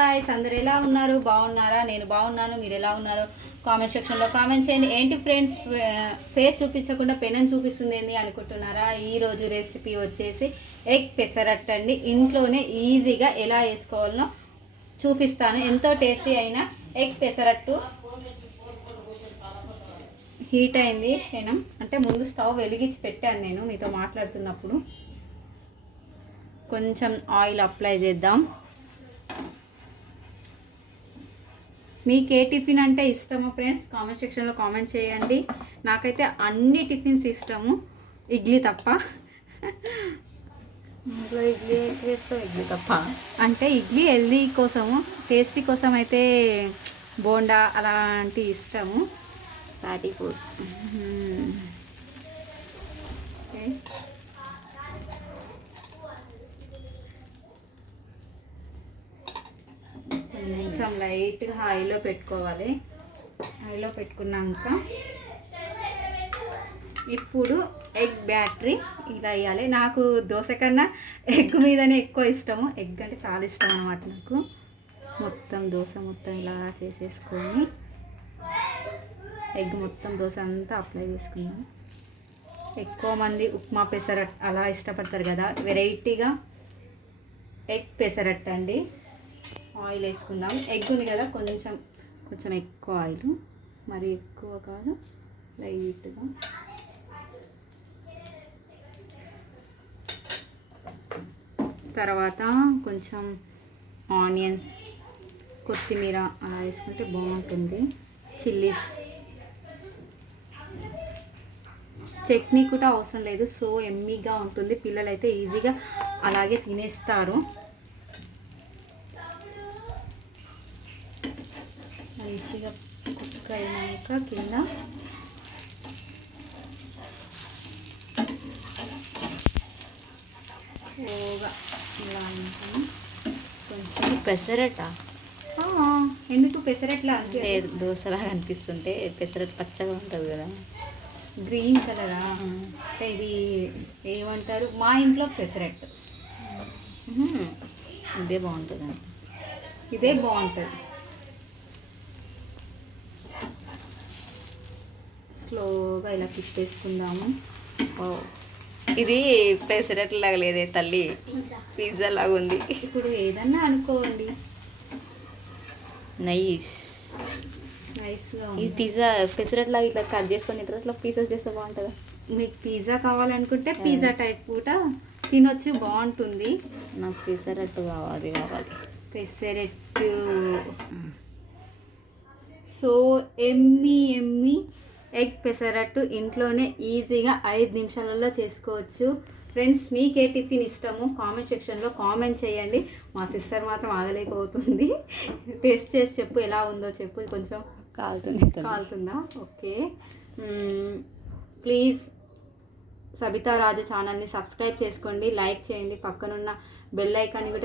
Guys అందరు ఎలా ఉన్నారు? బాగున్నారా? నేను బాగున్నాను. మీరు ఎలా ఉన్నారు? కామెంట్ సెక్షన్లో కామెంట్ చేయండి. ఏంటి ఫ్రెండ్స్, ఫేస్ చూపించకుండా పెనం చూపిస్తుంది ఏంటి అనుకుంటున్నారా? ఈరోజు రెసిపీ వచ్చేసి ఎగ్ పెసరట్టు అండి. ఇంట్లోనే ఈజీగా ఎలా వేసుకోవాలనో చూపిస్తాను. ఎంతో టేస్టీ అయిన ఎగ్ పెసరట్టు. హీట్ అయింది పెనం, అంటే ముందు స్టవ్ వెలిగించి పెట్టాను నేను మీతో మాట్లాడుతున్నప్పుడు. కొంచెం ఆయిల్ అప్లై చేద్దాం. మీకు ఏ టిఫిన్ అంటే ఇష్టమో ఫ్రెండ్స్ కామెంట్ సెక్షన్లో కామెంట్ చేయండి. నాకైతే అన్ని టిఫిన్స్ ఇష్టము, ఇడ్లీ తప్ప. ఇంట్లో ఇడ్లీ వేస్తాం, ఇడ్లీ తప్ప. అంటే ఇడ్లీ హెల్దీ కోసము, టేస్టీ కోసం అయితే బోండా అలాంటి ఇష్టము. Fatty food. కొంచెం లైట్గా హైలో పెట్టుకోవాలి. హైలో పెట్టుకున్నాక ఇప్పుడు ఎగ్ బ్యాటరీ ఇలా వేయాలి. నాకు దోశ కన్నా ఎగ్ మీదనే ఎక్కువ ఇష్టము. ఎగ్ అంటే చాలా ఇష్టం అన్నమాట నాకు. మొత్తం దోశ మొత్తం ఇలా చేసేసుకొని ఎగ్ మొత్తం దోశ అంతా అప్లై చేసుకున్నాం. ఎక్కువ మంది ఉప్మా పెసరట్టు అలా ఇష్టపడతారు కదా, వెరైటీగా ఎగ్ పెసరట్టు అండి. ఆయిల్ వేసుకుందాం. ఎగ్ ఉంది కదా, కొంచెం ఎక్కువ ఆయిల్, మరి ఎక్కువ కాదు, లైట్గా. తర్వాత కొంచెం ఆనియన్స్, కొత్తిమీర అలా వేసుకుంటే బాగుంటుంది. చిల్లీస్, చట్నీ కూడా అవసరం లేదు, సో ఎమ్మీగా ఉంటుంది. పిల్లలైతే ఈజీగా అలాగే తినేస్తారు. మంచిగా కుక్ అయినాక కింద ఓగా ఇలా ఉంటాము. కొంచెం పెసరట్ట ఎందుకు పెసరట్లా లేదు, దోశలాగా అనిపిస్తుంటే పెసరట్టు పచ్చగా ఉంటుంది కదా, గ్రీన్ కలరా? అంటే ఇది ఏమంటారు, మా ఇంట్లో పెసరట్టు. ఇదే బాగుంటుంది, ఇదే బాగుంటుంది. స్లోగా ఇలా తిప్పేసుకుందాము. ఇది పెసరట్టు లాగా లేదే తల్లి, పిజ్జా లాగా ఉంది. ఇప్పుడు ఏదన్నా అనుకోండి, నైస్గా ఈ పిజ్జా పెసరట్టు లాగా ఇట్లా కట్ చేసుకొని ఇట్లా పీసెస్ చేస్తే బాగుంటుందా? మీకు పిజ్జా కావాలనుకుంటే పిజ్జా టైప్ కూడా తినొచ్చు, బాగుంటుంది. నాకు పెసరట్టు కావాలి. పెసరట్టు సో ఎమ్మి ఎగ్ పెసరట్టు ఇంట్లోనే ఈజీగా 5 నిమిషాలలో చేసుకోవచ్చు. ఫ్రెండ్స్, మీకు ఏ టిఫిన్ ఇష్టమో కామెంట్ సెక్షన్లో కామెంట్ చేయండి. మా సిస్టర్ మాత్రం ఆగలేకపోతుంది. టేస్ట్ చేసి చెప్పు, ఎలా ఉందో చెప్పు. కొంచెం కాలుతుందా? ఓకే. ప్లీజ్ సబితా రాజు ఛానల్ని సబ్స్క్రైబ్ చేసుకోండి, లైక్ చేయండి, పక్కనున్న బెల్ ఐకాన్ని కూడా